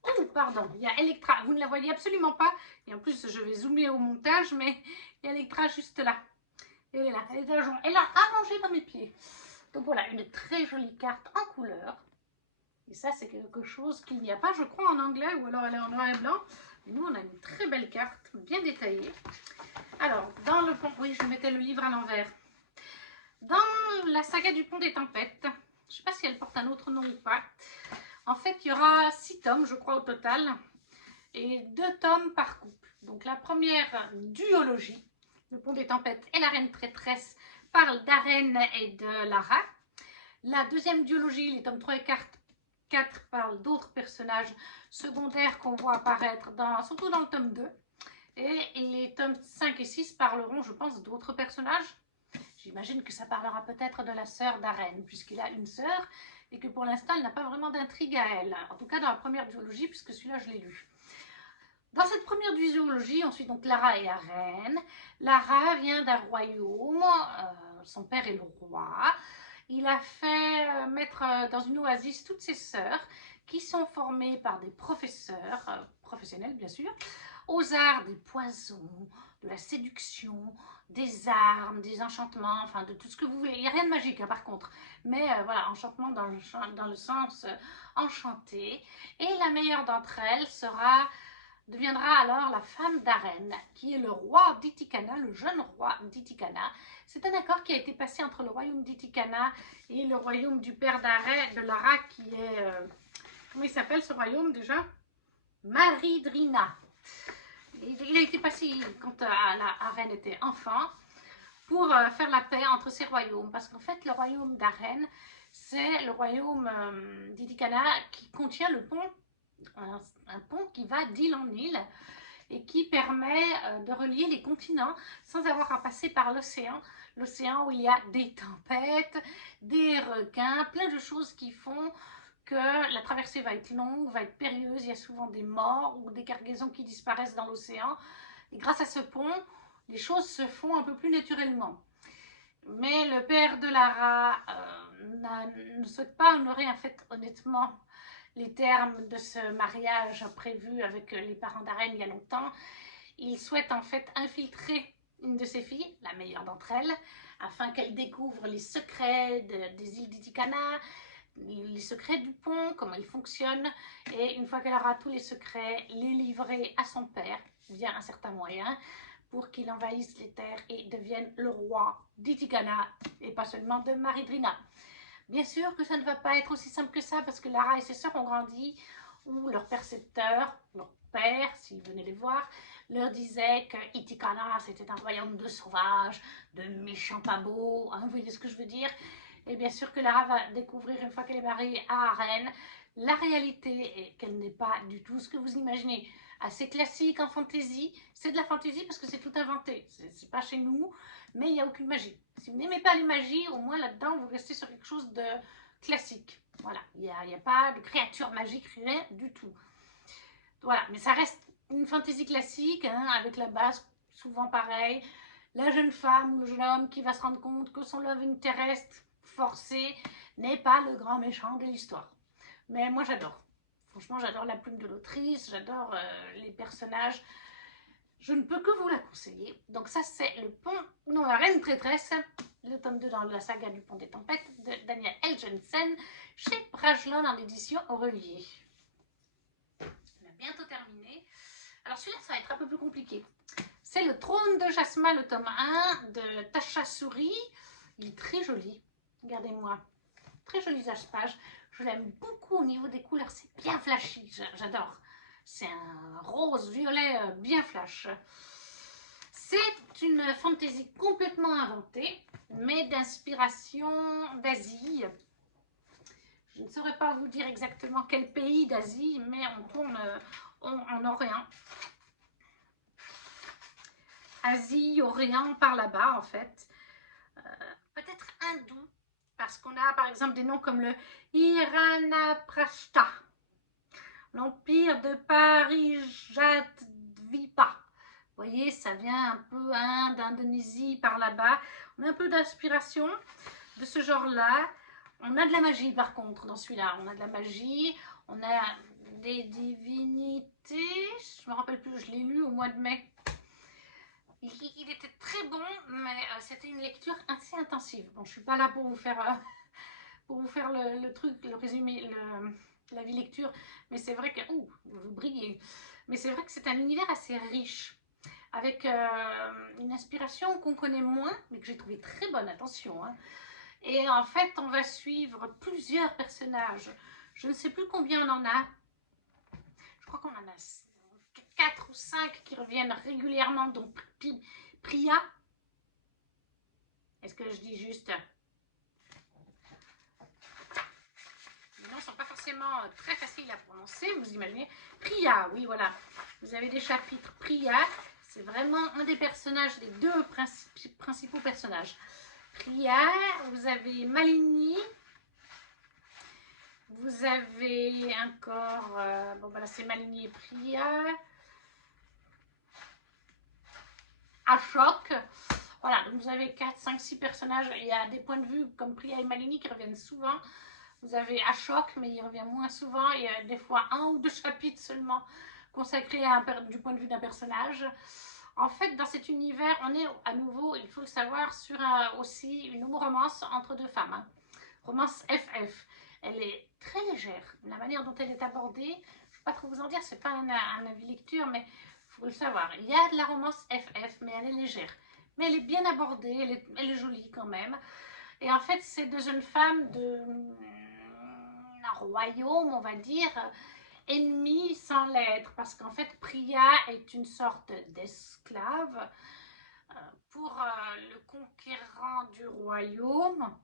Oh, pardon, il y a Electra. Vous ne la voyez absolument pas. Et en plus, je vais zoomer au montage, mais il y a Electra juste là. Elle est là, elle est allongée dans mes pieds. Donc voilà, une très jolie carte en couleur. Et ça, c'est quelque chose qu'il n'y a pas, je crois, en anglais, ou alors elle est en noir et blanc. Mais nous, on a une très belle carte, bien détaillée. Alors, dans le pont... Oui, je mettais le livre à l'envers. Dans la saga du Pont des Tempêtes, je ne sais pas si elle porte un autre nom ou pas. En fait, il y aura 6 tomes, je crois, au total. Et 2 tomes par couple. Donc la première duologie, Le Pont des Tempêtes et La Reine Traîtresse, parle d'Aren et de Lara. La deuxième duologie, les tomes 3 et 4 parlent d'autres personnages secondaires qu'on voit apparaître, surtout dans le tome 2. Et les tomes 5 et 6 parleront, je pense, d'autres personnages. J'imagine que ça parlera peut-être de la sœur d'Aren, puisqu'il a une sœur, et que pour l'instant, il n'a pas vraiment d'intrigue à elle. En tout cas, dans la première duologie, puisque celui-là, je l'ai lu. Dans cette première duologie, on suit donc Lara et Aren. Lara vient d'un royaume, son père est le roi. Il a fait mettre dans une oasis toutes ses sœurs, qui sont formées par des professeurs, professionnels bien sûr, aux arts des poisons, de la séduction, des armes, des enchantements, enfin de tout ce que vous voulez. Il n'y a rien de magique hein, par contre, mais voilà, enchantement dans le sens enchanté. Et la meilleure d'entre elles deviendra alors la femme d'Aren, qui est le roi d'Itikana, le jeune roi d'Itikana. C'est un accord qui a été passé entre le royaume d'Itikana et le royaume du père de Lara, qui est... comment il s'appelle ce royaume déjà? Maridrina. Il a été passé quand Aren était enfant pour faire la paix entre ces royaumes. Parce qu'en fait, le royaume d'Aren, c'est le royaume d'Itikana qui contient le pont, un pont qui va d'île en île et qui permet de relier les continents sans avoir à passer par l'océan. L'océan où il y a des tempêtes, des requins, plein de choses qui font que la traversée va être longue, va être périlleuse, il y a souvent des morts ou des cargaisons qui disparaissent dans l'océan. Et grâce à ce pont, les choses se font un peu plus naturellement. Mais le père de Lara ne souhaite pas honorer en fait honnêtement les termes de ce mariage prévu avec les parents d'Aren il y a longtemps. Il souhaite en fait infiltrer une de ses filles, la meilleure d'entre elles, afin qu'elle découvre les secrets des îles d'Itikana, les secrets du pont, comment il fonctionne, et une fois qu'elle aura tous les secrets, les livrer à son père via un certain moyen pour qu'il envahisse les terres et devienne le roi d'Itikana et pas seulement de Maridrina. Bien sûr que ça ne va pas être aussi simple que ça parce que Lara et ses sœurs ont grandi où leur percepteur, leur père, s'ils venaient les voir, leur disait que Itikana c'était un royaume de sauvages, de méchants pas beaux, hein, vous voyez ce que je veux dire? Et bien sûr que Lara va découvrir une fois qu'elle est mariée à Aren, la réalité est qu'elle n'est pas du tout ce que vous imaginez. Assez classique en fantasy, c'est de la fantasy parce que c'est tout inventé, c'est pas chez nous, mais il n'y a aucune magie. Si vous n'aimez pas les magies, au moins là-dedans vous restez sur quelque chose de classique. Voilà, il n'y a pas de créatures magiques, rien du tout. Voilà, mais ça reste une fantasy classique, hein, avec la base souvent pareil. La jeune femme ou le jeune homme qui va se rendre compte que son love interest forcé n'est pas le grand méchant de l'histoire. Mais moi j'adore. Franchement, j'adore la plume de l'autrice, j'adore les personnages. Je ne peux que vous la conseiller. Donc ça, c'est le pont, non, la Reine Prêtresse, le tome 2 dans la saga du Pont des Tempêtes de Daniel L. Jensen, chez Brajlon en édition Aurevier. On a bientôt terminé. Alors celui-là, ça va être un peu plus compliqué. C'est le Trône de Jasma, le tome 1 de Tasha Suri. Il est très joli. Regardez-moi. Très joli page. Je l'aime beaucoup au niveau des couleurs. C'est bien flashy. J'adore. C'est un rose violet bien flash. C'est une fantaisie complètement inventée, mais d'inspiration d'Asie. Je ne saurais pas vous dire exactement quel pays d'Asie, mais on tourne en Orient. Asie, Orient, par là-bas en fait. Peut-être hindou, parce qu'on a par exemple des noms comme le Iranaprashta, l'empire de Parijatdvipa. Vous voyez, ça vient un peu d'Indonésie par là-bas. On a un peu d'inspiration de ce genre-là. On a de la magie par contre dans celui-là. On a de la magie, on a des divinités. Je me rappelle plus, je l'ai lu au mois de mai. Il était très bon, mais c'était une lecture assez intensive. Bon, je ne suis pas là pour vous faire, le truc, le résumé, la vie lecture, mais c'est vrai que... Ouh, vous brillez. Mais c'est vrai que c'est un univers assez riche, avec une inspiration qu'on connaît moins, mais que j'ai trouvé très bonne, attention. Hein. Et en fait, on va suivre plusieurs personnages. Je ne sais plus combien on en a. Je crois qu'on en a 4 ou 5 qui reviennent régulièrement, donc Priya. Est-ce que je dis juste? Les noms ne sont pas forcément très faciles à prononcer, vous imaginez. Priya, oui, voilà. Vous avez des chapitres Priya. C'est vraiment un des personnages, les deux principaux personnages. Priya, vous avez Malini, vous avez encore, bon voilà, c'est Malini et Priya, Ashok. Voilà, donc vous avez 4, 5, 6 personnages. Il y a des points de vue comme Priya et Malini qui reviennent souvent. Vous avez Ashok, mais il revient moins souvent. Il y a des fois 1 ou 2 chapitres seulement consacrés du point de vue d'un personnage. En fait, dans cet univers, on est à nouveau, il faut le savoir, sur aussi une romance entre deux femmes. Hein. Romance FF. Elle est très légère. La manière dont elle est abordée, je ne vais pas trop vous en dire, c'est pas un avis lecture, mais il faut le savoir. Il y a de la romance FF, mais elle est légère. Mais elle est bien abordée, elle est jolie quand même. Et en fait, c'est deux jeunes femmes d'un royaume, on va dire, ennemi sans l'être. Parce qu'en fait, Priya est une sorte d'esclave pour le conquérant du royaume.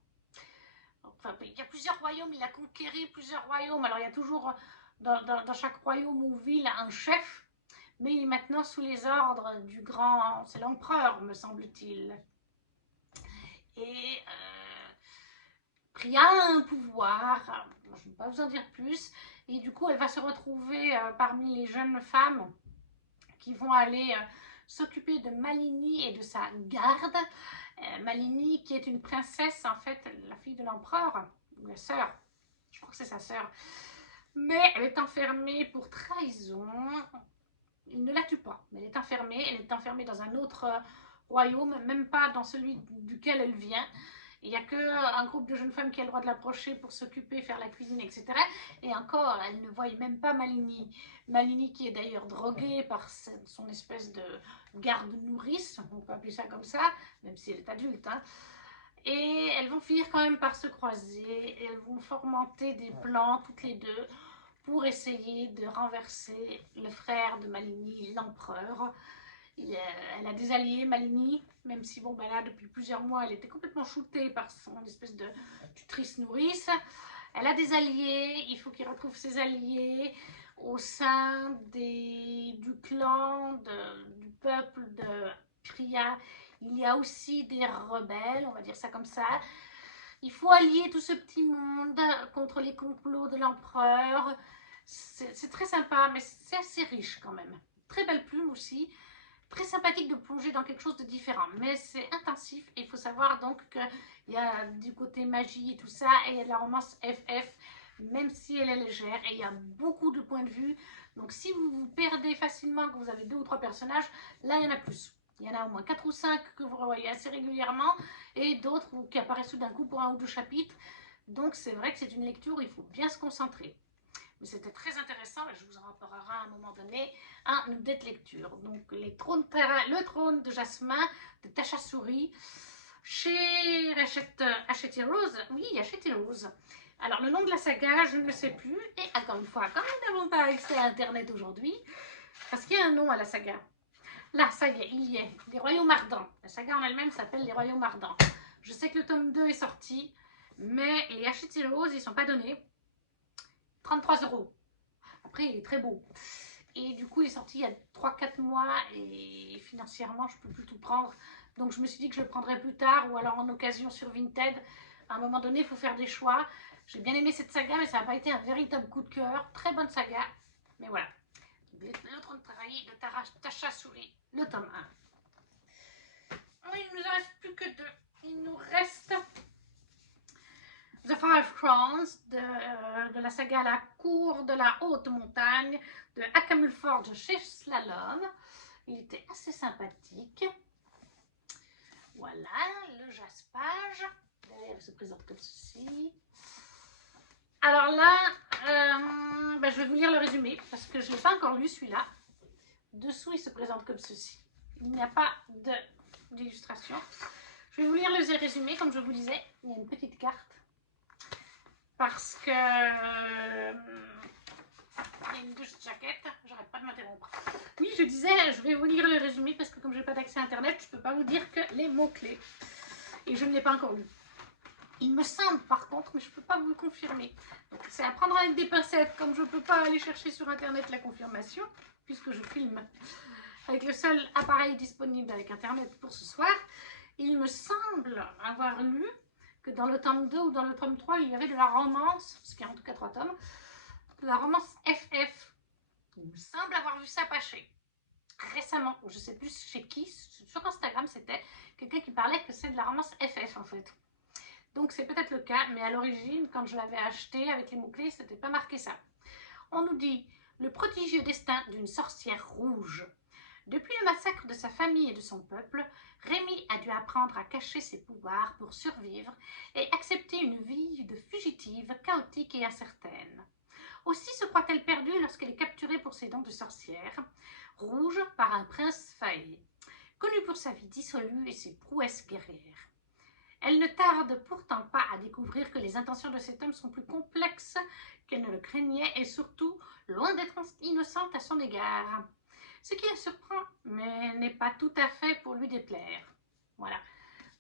Enfin, il y a plusieurs royaumes, il a conquéri plusieurs royaumes. Alors, il y a toujours dans chaque royaume ou ville un chef. Mais il est maintenant sous les ordres du grand... C'est l'empereur, me semble-t-il. Et Priya a un pouvoir, je ne vais pas vous en dire plus, et du coup elle va se retrouver parmi les jeunes femmes qui vont aller s'occuper de Malini et de sa garde. Malini qui est une princesse, en fait, la fille de l'empereur, ou la sœur, je crois que c'est sa sœur, mais elle est enfermée pour trahison. Il ne la tue pas, mais elle est enfermée dans un autre royaume, même pas dans celui duquel elle vient. Il n'y a qu'un groupe de jeunes femmes qui a le droit de l'approcher pour s'occuper, faire la cuisine, etc. Et encore, elle ne voyait même pas Malini. Malini qui est d'ailleurs droguée par son espèce de garde-nourrice, on peut appeler ça comme ça, même si elle est adulte. Hein. Et elles vont finir quand même par se croiser, elles vont fomenter des plans toutes les deux pour essayer de renverser le frère de Malini, l'empereur. Elle a des alliés, Malini, même si bon, ben là, depuis plusieurs mois, elle était complètement shootée par son espèce de tutrice nourrice. Elle a des alliés, il faut qu'il retrouve ses alliés au sein du clan, du peuple de Priya. Il y a aussi des rebelles, on va dire ça comme ça. Il faut allier tout ce petit monde contre les complots de l'empereur. C'est très sympa, mais c'est assez riche quand même. Très belle plume aussi. Très sympathique de plonger dans quelque chose de différent, mais c'est intensif. Et il faut savoir donc qu'il y a du côté magie et tout ça, et il y a de la romance FF, même si elle est légère, et il y a beaucoup de points de vue. Donc si vous vous perdez facilement, que vous avez 2 ou 3 personnages, là il y en a plus. Il y en a au moins 4 ou 5 que vous revoyez assez régulièrement, et d'autres qui apparaissent tout d'un coup pour 1 ou 2 chapitres. Donc c'est vrai que c'est une lecture où il faut bien se concentrer. Mais c'était très intéressant et je vous en reparlerai à un moment donné une dette lecture. Donc le trône de Jasmin de Tasha Suri chez Hachette Rose. Oui, Hachette Rose. Alors le nom de la saga, je ne le sais plus. Et encore une fois, comme nous n'avons pas accès à Internet aujourd'hui, parce qu'il y a un nom à la saga. Là, ça y est, il y est. Les Royaumes Ardents. La saga en elle-même s'appelle Les Royaumes Ardents. Je sais que le tome 2 est sorti, mais les Hachette Rose, ils ne sont pas donnés. 33 €. Après, il est très beau. Et du coup, il est sorti il y a 3-4 mois et financièrement, je ne peux plus tout prendre. Donc, je me suis dit que je le prendrais plus tard ou alors en occasion sur Vinted. À un moment donné, il faut faire des choix. J'ai bien aimé cette saga, mais ça n'a pas été un véritable coup de cœur. Très bonne saga. Mais voilà. Le trône de travail de Tasha Suri, le tome 1. Il ne nous en reste plus que 2. Il nous reste The Five Crowns de la saga La Cour de la Haute Montagne de Akamulforge chez Slalom. Il était assez sympathique. Voilà, le jaspage. Derrière, il se présente comme ceci. Alors là, je vais vous lire le résumé parce que je ne l'ai pas encore lu celui-là. Dessous, il se présente comme ceci. Il n'y a pas d'illustration. Je vais vous lire le résumé, comme je vous disais. Il y a une petite carte. Parce que il y a une douce jaquette, j'arrête pas de m'interrompre. Oui, je disais, je vais vous lire le résumé parce que comme je n'ai pas d'accès à Internet, je ne peux pas vous dire que les mots-clés. Et je ne l'ai pas encore lu. Il me semble par contre, mais je ne peux pas vous le confirmer. Donc c'est à prendre avec des pincettes, comme je ne peux pas aller chercher sur Internet la confirmation, puisque je filme avec le seul appareil disponible avec internet pour ce soir. Il me semble avoir lu que dans le tome 2 ou dans le tome 3, il y avait de la romance, parce qu'il y a en tout cas 3 tomes, de la romance FF. Il me semble avoir vu ça passer récemment, je ne sais plus chez qui, sur Instagram c'était, quelqu'un qui parlait que c'est de la romance FF en fait. Donc c'est peut-être le cas, mais à l'origine, quand je l'avais acheté avec les mots-clés, c'était pas marqué ça. On nous dit « Le prodigieux destin d'une sorcière rouge ». Depuis le massacre de sa famille et de son peuple, Rémi a dû apprendre à cacher ses pouvoirs pour survivre et accepter une vie de fugitive, chaotique et incertaine. Aussi se croit-elle perdue lorsqu'elle est capturée pour ses dons de sorcière, rouge par un prince faillé, connu pour sa vie dissolue et ses prouesses guerrières. Elle ne tarde pourtant pas à découvrir que les intentions de cet homme sont plus complexes qu'elle ne le craignait et surtout loin d'être innocente à son égard. Ce qui la surprend, mais n'est pas tout à fait pour lui déplaire. Voilà.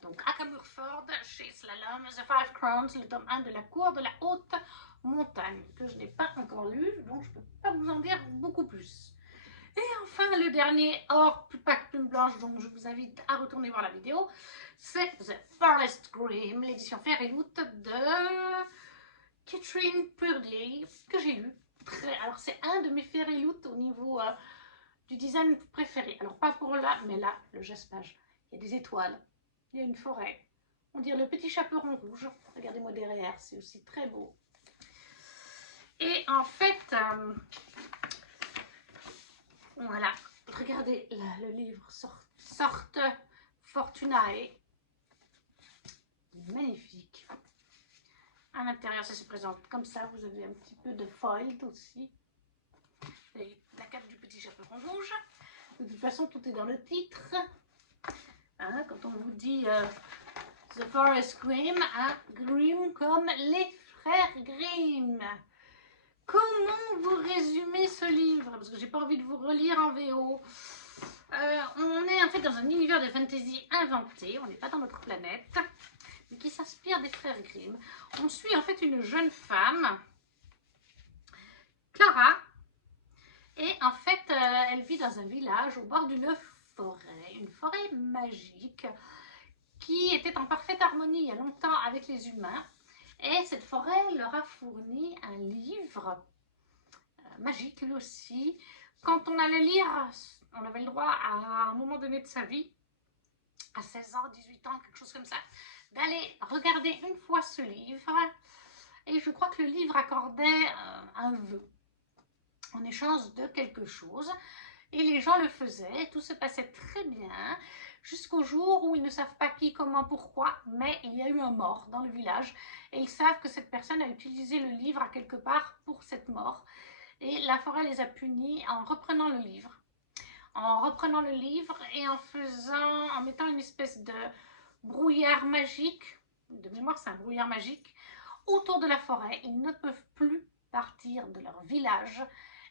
Donc, Akamurford, chez Slalom, The Five Crowns, le tome 1 de la cour de la haute montagne, que je n'ai pas encore lu, donc je ne peux pas vous en dire beaucoup plus. Et enfin, le dernier hors pack plume blanche, donc je vous invite à retourner voir la vidéo, c'est The Forest Grimm, l'édition Fairyloot de Catherine Purdy, que j'ai lu. Alors, c'est un de mes Fairyloot au niveau du design préféré. Alors, pas pour là, mais là, le jaspage. Il y a des étoiles, il y a une forêt. On dirait le petit chaperon rouge. Regardez-moi derrière, c'est aussi très beau. Et en fait, voilà, regardez le livre Sorte Fortunae. Magnifique. À l'intérieur, ça se présente comme ça. Vous avez un petit peu de foil aussi. Et la cape du petit chaperon rouge. De toute façon, tout est dans le titre. Hein, quand on vous dit The Forest Grimm, hein, Grimm comme les frères Grimm. Comment vous résumez ce livre? Parce que j'ai pas envie de vous relire en VO. On est en fait dans un univers de fantasy inventé. On n'est pas dans notre planète, mais qui s'inspire des frères Grimm. On suit en fait une jeune femme, Clara, et en fait, elle vit dans un village au bord d'une forêt magique, qui était en parfaite harmonie il y a longtemps avec les humains. Et cette forêt leur a fourni un livre magique lui aussi. Quand on allait lire, on avait le droit à un moment donné de sa vie, à 16 ans, 18 ans, quelque chose comme ça, d'aller regarder une fois ce livre. Et je crois que le livre accordait un vœu en échange de quelque chose. Et les gens le faisaient, tout se passait très bien, jusqu'au jour où ils ne savent pas qui, comment, pourquoi, mais il y a eu un mort dans le village, et ils savent que cette personne a utilisé le livre à quelque part pour cette mort, et la forêt les a punis en reprenant le livre. Et en mettant une espèce de brouillard magique, de mémoire c'est un brouillard magique, autour de la forêt. Ils ne peuvent plus partir de leur village,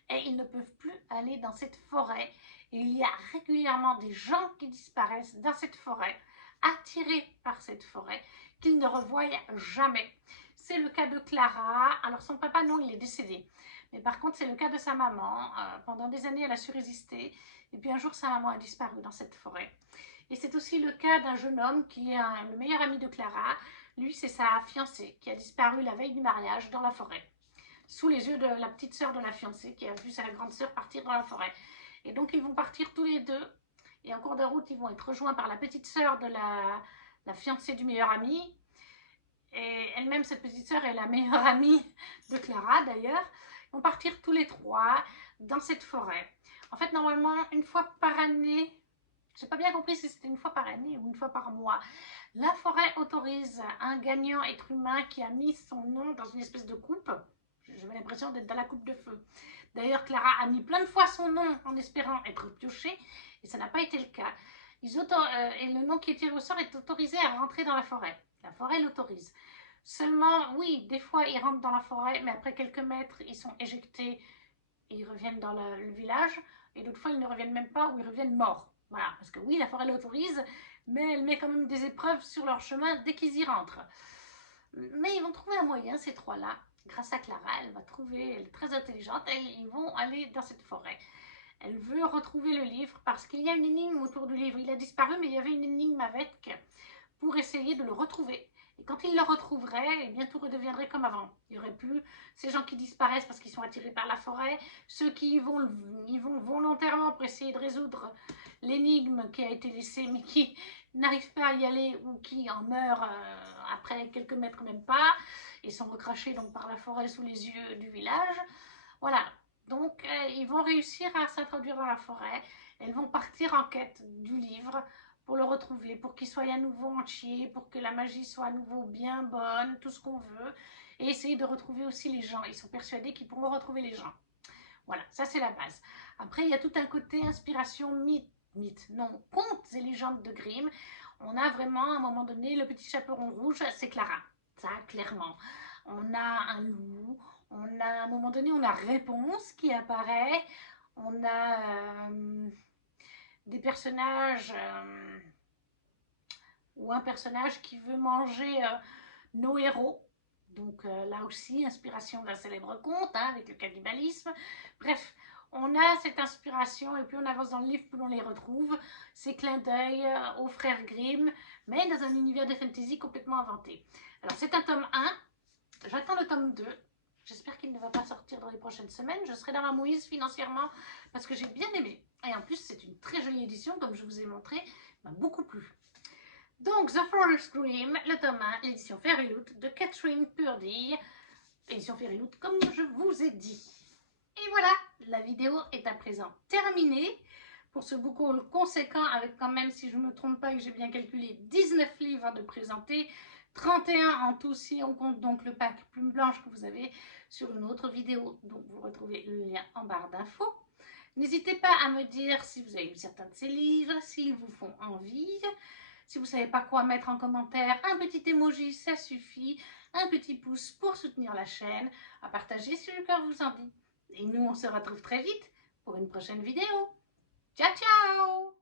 et ils ne peuvent plus aller dans cette forêt. Et il y a régulièrement des gens qui disparaissent dans cette forêt, attirés par cette forêt, qu'ils ne revoient jamais. C'est le cas de Clara. Alors son papa, non, il est décédé. Mais par contre, c'est le cas de sa maman. Pendant des années, elle a su résister. Et puis un jour, sa maman a disparu dans cette forêt. Et c'est aussi le cas d'un jeune homme qui est le meilleur ami de Clara. Lui, c'est sa fiancée qui a disparu la veille du mariage dans la forêt, sous les yeux de la petite sœur de la fiancée qui a vu sa grande sœur partir dans la forêt. Et donc ils vont partir tous les deux, et en cours de route ils vont être rejoints par la petite sœur de la fiancée du meilleur ami, et elle-même cette petite sœur est la meilleure amie de Clara d'ailleurs. Ils vont partir tous les trois dans cette forêt. En fait normalement une fois par année, j'ai pas bien compris si c'était une fois par année ou une fois par mois, la forêt autorise un gagnant être humain qui a mis son nom dans une espèce de coupe. J'avais l'impression d'être dans la coupe de feu. D'ailleurs, Clara a mis plein de fois son nom en espérant être pioché, et ça n'a pas été le cas. Et le nom qui est tiré au sort est autorisé à rentrer dans la forêt. La forêt l'autorise. Seulement, oui, des fois, ils rentrent dans la forêt, mais après quelques mètres, ils sont éjectés et ils reviennent dans le village. Et d'autres fois, ils ne reviennent même pas ou ils reviennent morts. Voilà, parce que oui, la forêt l'autorise, mais elle met quand même des épreuves sur leur chemin dès qu'ils y rentrent. Mais ils vont trouver un moyen, ces trois-là. Grâce à Clara, elle va trouver, elle est très intelligente, ils vont aller dans cette forêt. Elle veut retrouver le livre parce qu'il y a une énigme autour du livre. Il a disparu, mais il y avait une énigme avec pour essayer de le retrouver. Et quand il le retrouverait, eh bien, tout redeviendrait comme avant. Il n'y aurait plus ces gens qui disparaissent parce qu'ils sont attirés par la forêt, ceux qui y vont volontairement pour essayer de résoudre l'énigme qui a été laissée mais qui n'arrivent pas à y aller ou qui en meurent après quelques mètres même pas et sont recrachés donc par la forêt sous les yeux du village. Voilà, donc ils vont réussir à s'introduire dans la forêt. Elles vont partir en quête du livre pour le retrouver, pour qu'il soit à nouveau entier, pour que la magie soit à nouveau bien bonne, tout ce qu'on veut, et essayer de retrouver aussi les gens. Ils sont persuadés qu'ils pourront retrouver les gens. Voilà, ça c'est la base. Après, il y a tout un côté inspiration contes et légendes de Grimm. On a vraiment, à un moment donné, le petit chaperon rouge, c'est Clara. Ça, clairement. On a un loup, on a, à un moment donné, on a Réponse qui apparaît, on a des personnages ou un personnage qui veut manger nos héros. Donc là aussi, inspiration d'un célèbre conte hein, avec le cannibalisme. Bref, on a cette inspiration et plus on avance dans le livre, plus on les retrouve. Ces clins d'œil aux frères Grimm, mais dans un univers de fantasy complètement inventé. Alors c'est un tome 1, j'attends le tome 2. J'espère qu'il ne va pas sortir dans les prochaines semaines. Je serai dans la mouise financièrement parce que j'ai bien aimé. Et en plus, c'est une très jolie édition, comme je vous ai montré, m'a beaucoup plu. Donc, The Forest Grimm, le tome 1, édition Fairyloot de Catherine Purdy. Édition Fairyloot, comme je vous ai dit. Et voilà, la vidéo est à présent terminée. Pour ce book haul conséquent, avec quand même, si je ne me trompe pas et que j'ai bien calculé, 19 livres de présentés. 31 en tout si on compte donc le pack plume blanche que vous avez sur une autre vidéo. Donc, vous retrouvez le lien en barre d'infos. N'hésitez pas à me dire si vous avez lu certains de ces livres, s'ils vous font envie. Si vous ne savez pas quoi mettre en commentaire, un petit emoji, ça suffit. Un petit pouce pour soutenir la chaîne. À partager si le cœur vous en dit. Et nous, on se retrouve très vite pour une prochaine vidéo. Ciao, ciao!